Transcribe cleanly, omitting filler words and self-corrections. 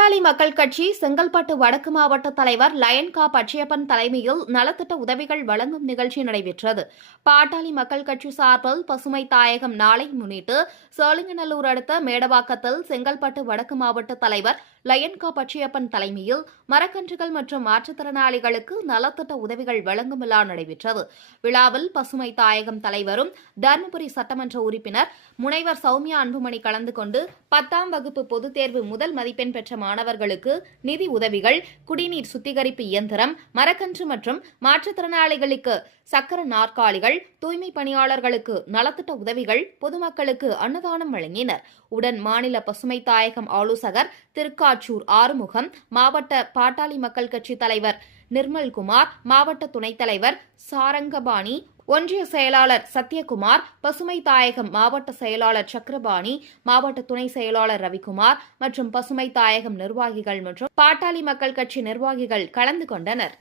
பாட்டாளி மக்கள் கட்சி செங்கல்பட்டு வடக்கு மாவட்ட தலைவர் லயன் கா பச்சையப்பன் தலைமையில் நலத்திட்ட உதவிகள் வழங்கும் நிகழ்ச்சி நடைபெற்றது. பாட்டாளி மக்கள் கட்சி சார்பில் பசுமை தாயகம் நாளை முன்னிட்டு சோழிங்கநல்லூர் அடுத்த மேடவாக்கத்தில் செங்கல்பட்டு வடக்கு மாவட்ட தலைவர் லயன் கா பச்சையப்பன் தலைமையில் மரக்கன்றுகள் மற்றும் மாற்றுத்திறனாளிகளுக்கு நலத்திட்ட உதவிகள் வழங்கும் விழா நடைபெற்றது. விழாவில் பசுமை தாயகம் தலைவரும் தருமபுரி சட்டமன்ற உறுப்பினர் முனைவர் சௌமியா அன்புமணி கலந்து கொண்டு 10ஆம் வகுப்பு பொதுத் தேர்வு முதல் மதிப்பெண் பெற்ற மாணவர்களுக்கு நிதி உதவிகள், குடிநீர் சுத்திகரிப்பு இயந்திரம், மரக்கன்று மற்றும் மாற்றுத்திறனாளிகளுக்கு சக்கர நாற்காலிகள், தூய்மை பணியாளர்களுக்கு நலத்திட்ட உதவிகள், பொதுமக்களுக்கு அன்னதானம் வழங்கினர். உடன் மாநில பசுமை தாயகம் ஆலோசகர் திருக்காச்சூர் ஆறுமுகம், மாவட்ட பாட்டாளி மக்கள் கட்சி தலைவர் நிர்மல்குமார், மாவட்ட துணைத் தலைவர் சாரங்கபாணி, ஒன்றிய செயலாளர் சத்யகுமார், பசுமை தாயகம் மாவட்ட செயலாளர் சக்கரபாணி, மாவட்ட துணை செயலாளர் ரவிக்குமார் மற்றும் பசுமை தாயகம் நிர்வாகிகள் மற்றும் பாட்டாளி மக்கள் கட்சி நிர்வாகிகள் கலந்து கொண்டனர்.